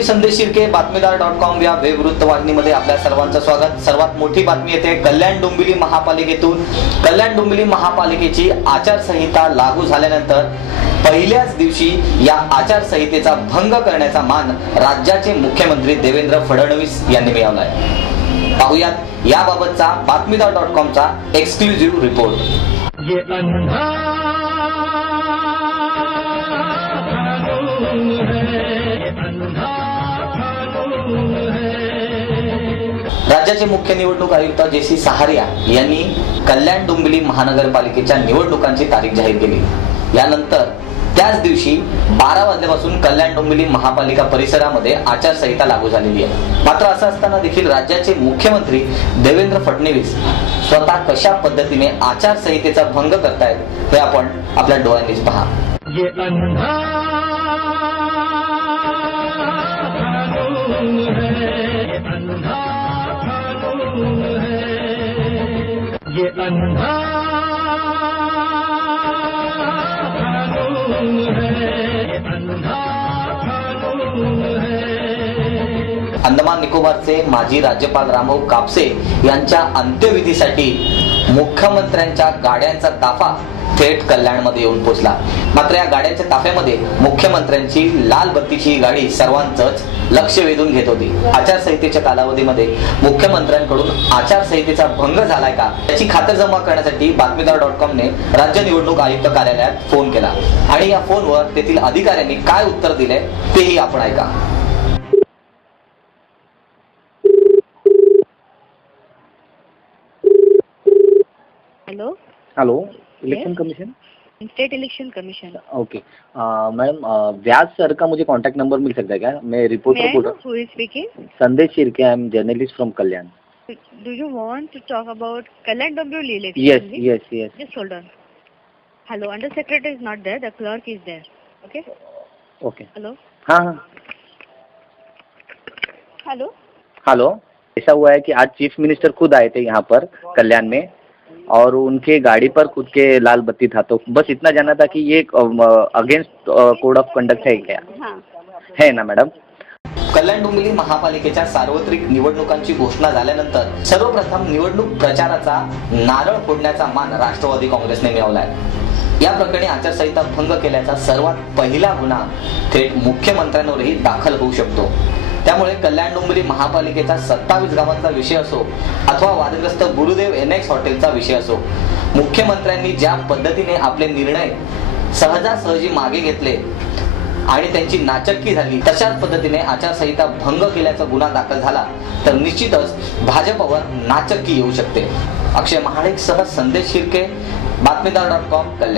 मी संदेश शिर्के, बातमीदार.com या वेब वृत्तवाहिनीमध्ये आपल्या सर्वांचं स्वागत। सर्वात मोठी बातमी येते कल्याण डोंबिवली महापालिकेतून। कल्याण डोंबिवली महापालिकेची आचारसंहिता लागू झाल्यानंतर पहिल्याच दिवशी या आचारसंहितेचा भंग करण्याचा मान राज्याचे मुख्यमंत्री देवेंद्र फडणवीस यांनी मिळवला आहे। पाहूयात याबाबतचा बातमीदार.com चा एक्सक्लुझिव्ह रिपोर्ट। ये अंधा कानून है, अंधा कानून है। राज्याचे मुख्य निवडणूक आयुक्त जे.सी. सहारिया यांनी कल्याण डोंबिवली महानगरपालिकेच्या निवडणुकांची तारीख जाहीर केली। यानंतर त्याच दिवशी 12 वाजल्यापासून कल्याण डोंबिवली महापालिका परिसरामध्ये आचारसंहिता लागू झालेली आहे। मात्र असं असताना देखील राज्याचे मुख्यमंत्री देवेंद्र फडणवीस स्वतः कशा पद्धतीने आचारसंहितेचा भंग करतायत हे आपण आपल्या डोळ्यांनीच पहा। ये अंधा कानून है, अंधा कानून है, ये अंधा अंदमान निकोबारचे माजी राज्यपाल रामभाऊ कापसे यांच्या अंत्यविधीसाठी मुख्यमंत्र्यांच्या गाड्यांचा ताफा थेट कल्याणमध्ये येऊन पोहोचला। मात्र या गाड्यांच्या ताफ्यामध्ये मुख्यमंत्र्यांची लाल बत्तीची गाडी सर्वांचंच लक्ष वेधून घेत होती। आचारसंहितेच्या कालावधीमध्ये मुख्यमंत्र्यांकडून आचारसंहितेचा भंग झालाय का याची खातरजमा करण्यासाठी बातमीदार.com ने राज्य निवडणूक आयुक्त कार्यालयात फोन केला आणि या फोनवर तेथील अधिकाऱ्यांनी काय उत्तर दिले तेही आपण ऐका। Hello hello, election commission, state election commission. Okay madam, Vyas sir का मुझे कांटेक्ट नंबर मिल सकता है क्या? मैं रिपोर्टर बोल रहा हूँ। Sandesh Shirke, I am journalist from Kalyan. Do you want to talk about Kalyan Dombivli election? Yes yes yes. Just hold on. Hello, under secretary is not there, the clerk is there. Okay okay. Hello. हाँ हाँ hello hello. ऐसा हुआ है कि आज chief minister खुद आए थे यहाँ पर कल्याण में और उनके गाड़ी पर खुद के लाल बत्ती था, तो बस इतना जानना था कि ये अगेंस्ट कोड ऑफ कंडक्ट है क्या? हाँ। है ना मॅडम? कल्याण डोंबिवली महापालिकेच्या सार्वत्रिक निवडणुकांची घोषणा झाल्यानंतर सर्वप्रथम निवडणूक प्रचाराचा नारळ फोडण्याचा मान राष्ट्रवादी काँग्रेसने मिळवला आहे। या प्रकरणी आचारसंहिता भंग केल्याचा सर्वात पहिला गुन्हा थेट मुख्यमंत्र्यांवरही दाखल होऊ शकतो। त्यामुळे कल्याण डोंबिवली महापालिकेचा 27 गावांचा विषय असो अथवा वादग्रस्त गुरुदेव एनएक्स हॉटेलचा विषय असो, मुख्यमंत्र्यांनी ज्या पद्धतीने आपले निर्णय सहजासहजी मागे घेतले आणि त्यांची नाचक्की झाली, तशाच पद्धतीने आचारसंहिता भंग केल्याचा गुन्हा दाखल झाला तर निश्चितच भाजपवर नाचक्की येऊ शकते। अक्षय महाडिकसह संदेश शिर्के, बातमीदार.com कल्याण।